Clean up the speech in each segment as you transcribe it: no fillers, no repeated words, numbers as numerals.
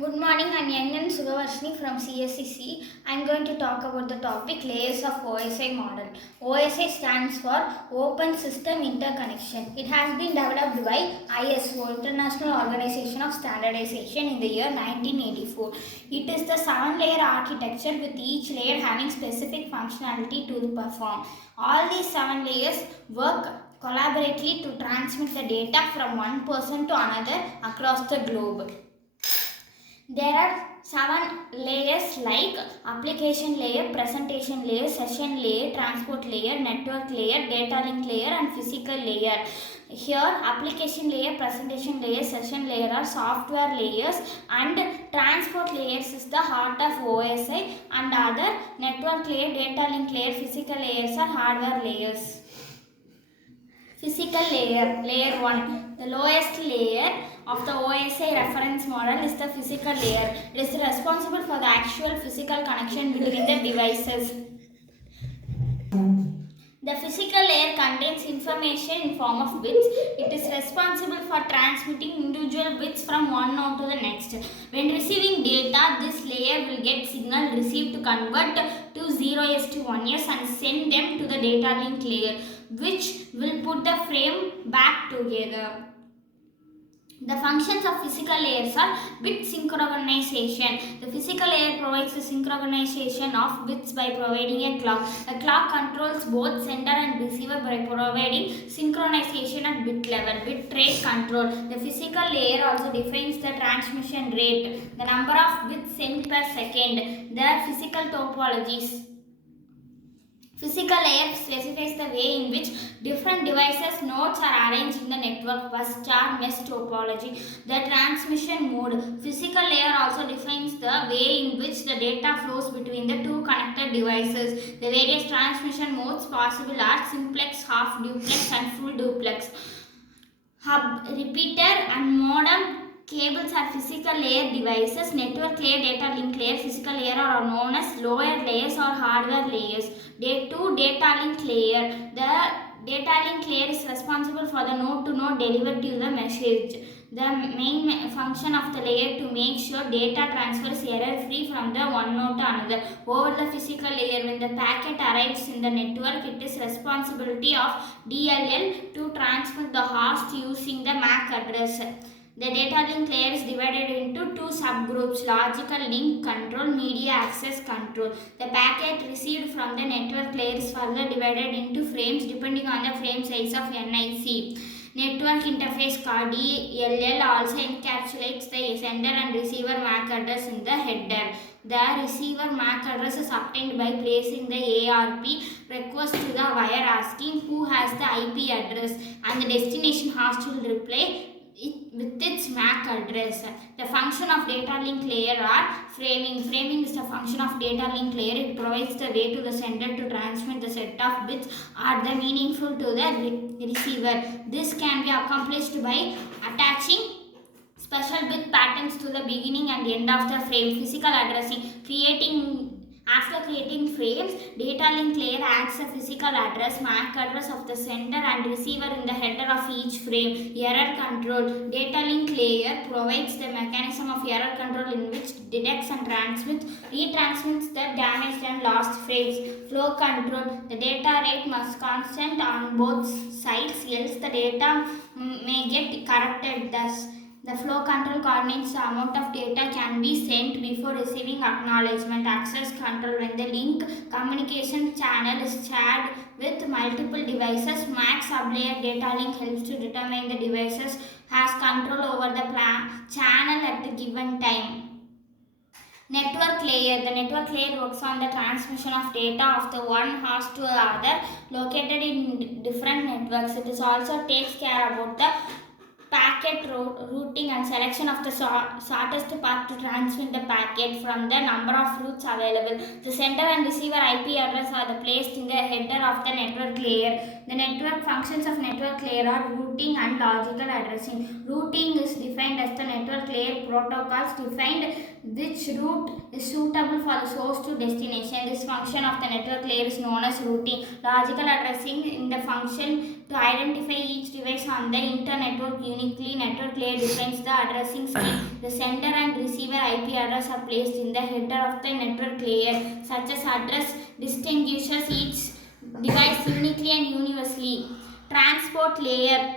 Good morning, I'm Yangan Sugavarshini from CSCC. I'm going to talk about the topic layers of OSI model. OSI stands for Open System Interconnection. It has been developed by ISO, International Organization of Standardization, in the year 1984. It is the 7-layer architecture with each layer having specific functionality to perform. All these 7 layers work collaboratively to transmit the data from one person to another across the globe. There are 7 layers like application layer, presentation layer, session layer, transport layer, network layer, data link layer and physical layer. Here application layer, presentation layer, session layer are software layers and transport layers is the heart of OSI, and other network layer, data link layer, physical layers are hardware layers. Physical layer, layer 1. The lowest layer of the OSI reference model is the physical layer. It is responsible for the actual physical connection between the devices. The physical layer contains information in form of bits. It is responsible for transmitting individual bits from one node to the next. When receiving data, this layer will get signal received to convert to 0s to 1s and send them to the data link layer, which will put the frame back together. The functions of physical layers are bit synchronization. The physical layer provides the synchronization of bits by providing a clock. A clock controls both sender and receiver by providing synchronization at bit level. Bit rate control. The physical layer also defines the transmission rate, the number of bits sent per second. The physical topologies. Physical layer specifies the way in which different devices nodes are arranged in the network, bus, star, mesh topology. The transmission mode. Physical layer also defines the way in which the data flows between the two connected devices. The various transmission modes possible are simplex, half duplex and full duplex. Hub, repeater and modem cables are physical layer devices. Network layer, data link layer, physical layer are known as lower layers or hardware layers. Data link layer. The data link layer is responsible for the node-to-node delivery of the message. The main function of the layer to make sure data transfer is error-free from the one node to another. Over the physical layer, when the packet arrives in the network, it is responsibility of DLL to transmit the host using the MAC address. The data link layer is divided into two subgroups: logical link control, media access control. The packet received from the network layer is further divided into frames depending on the frame size of NIC. Network interface card DLL also encapsulates the sender and receiver MAC address in the header. The receiver MAC address is obtained by placing the ARP request to the wire asking who has the IP address, and the destination host will reply with its MAC address. The function of data link layer are framing. Framing is the function of data link layer. It provides the way to the sender to transmit the set of bits or the meaningful to the receiver. This can be accomplished by attaching special bit patterns to the beginning and end of the frame. Physical addressing. After creating frames, data link layer adds a physical address, MAC address of the sender and receiver in the header of each frame. Error control. Data link layer provides the mechanism of error control in which detects and retransmits the damaged and lost frames. Flow control. The data rate must constant on both sides, else the data may get corrupted. Thus, the flow control coordinates the amount of data can be sent before receiving acknowledgement. Access control. When the link communication channel is shared with multiple devices, MAC sublayer data link helps to determine the devices has control over the channel at the given time. Network layer. The network layer works on the transmission of data of the one host to the other located in different networks. It is also takes care about the packet routing and selection of the shortest path to transmit the packet from the number of routes available. The sender and receiver IP address are placed in the header of the network layer. The network functions of network layer are routing and logical addressing. Routing is defined as the network layer protocols defined which route is suitable for the source to destination. This function of the network layer is known as routing. Logical addressing in the function to identify each device on the inter-network uniquely. Network layer defines the addressing scheme. The sender and receiver IP address are placed in the header of the network layer. Such as address distinguishes each device uniquely and universally. Transport layer.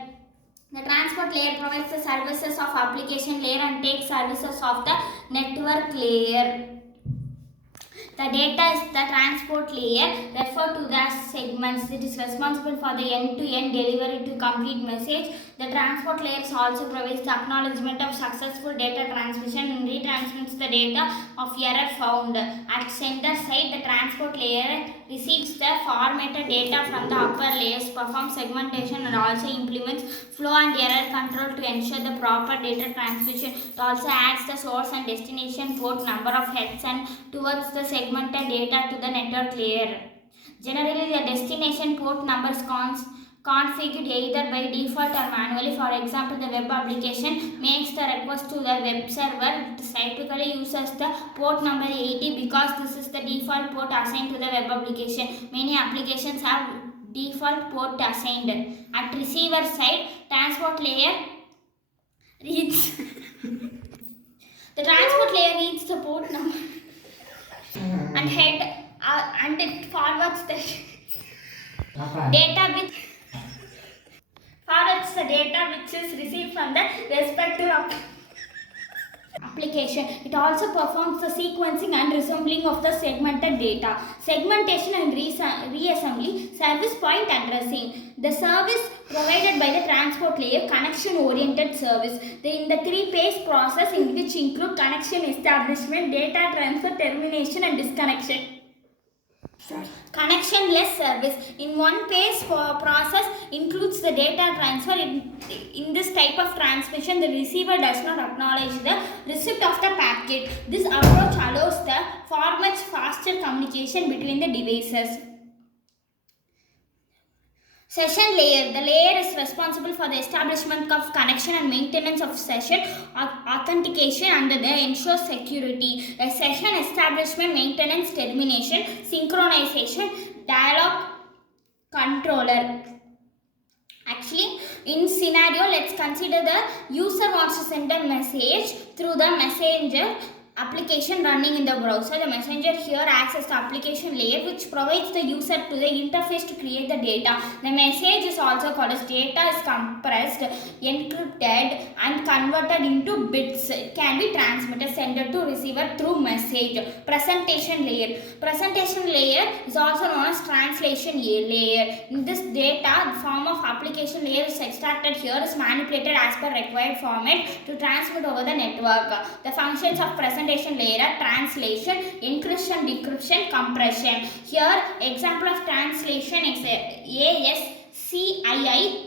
The transport layer provides the services of application layer and takes services of the network layer. The data is the transport layer. Refer to the segments. It is responsible for the end-to-end delivery to complete message. The transport layer also provides the acknowledgement of successful data transmission and retransmits the data of error found. At sender side, the transport layer receives the formatted data from the upper layers, performs segmentation and also implements flow and error control to ensure the proper data transmission. It also adds the source and destination port number of heads and towards the segmented data to the network layer. Generally, the destination port numbers configured either by default or manually. For example, the web application makes the request to the web server. It typically uses the port number 80 because this is the default port assigned to the web application. Many applications have default port assigned. At receiver side, transport layer reads the transport layer reads the port number and head and it forwards the data which is received from the respective application. It also performs the sequencing and resembling of the segmented data. Segmentation and reassembly, service point addressing. The service provided by the transport layer, connection oriented service. In the three-phase process in which include connection establishment, data transfer, termination and disconnection. Connectionless service. In one phase process includes the data transfer. In this type of transmission, the receiver does not acknowledge the receipt of the packet. This approach allows the far much faster communication between the devices. Session layer. The layer is responsible for the establishment of connection and maintenance of session authentication under the ensure security. A session establishment, maintenance, termination, synchronization, dialog controller. Actually, in scenario, let's consider the user wants to send a message through the messenger application running in the browser. The messenger here acts as the application layer which provides the user to the interface to create the data. The message is also called as data is compressed, encrypted and converted into bits. It can be transmitted, sender to receiver through message. Presentation layer. Presentation layer is also known as translation layer. In this data, the form of application layer is extracted here is manipulated as per required format to transmit over the network. The functions of presentation layer are translation, encryption, decryption, compression. Here, example of translation is ASCII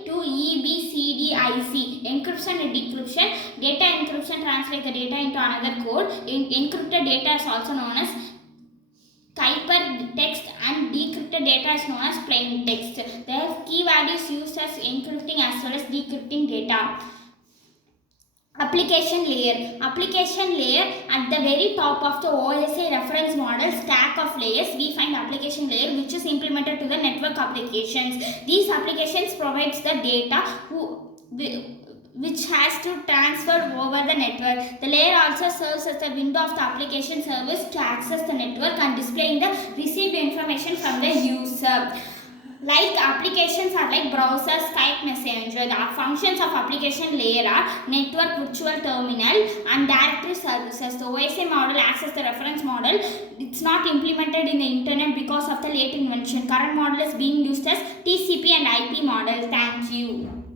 to EBCDIC. Encryption and decryption. Data encryption translates the data into another code. Encrypted data is also known as hypertext and decrypted data is known as plain text. They have key values used as encrypting as well as decrypting data. Application layer. Application layer at the very top of the OSI reference model stack of layers we find application layer which is implemented to the network applications. These applications provides the data which has to transfer over the network. The layer also serves as the window of the application service to access the network and displaying the received information from the user. Like applications are like browser, Skype, Messenger. The functions of application layer are network, virtual terminal and directory services. The OSI model acts as the reference model. It's not implemented in the internet because of the late invention. Current model is being used as TCP and IP model. Thank you.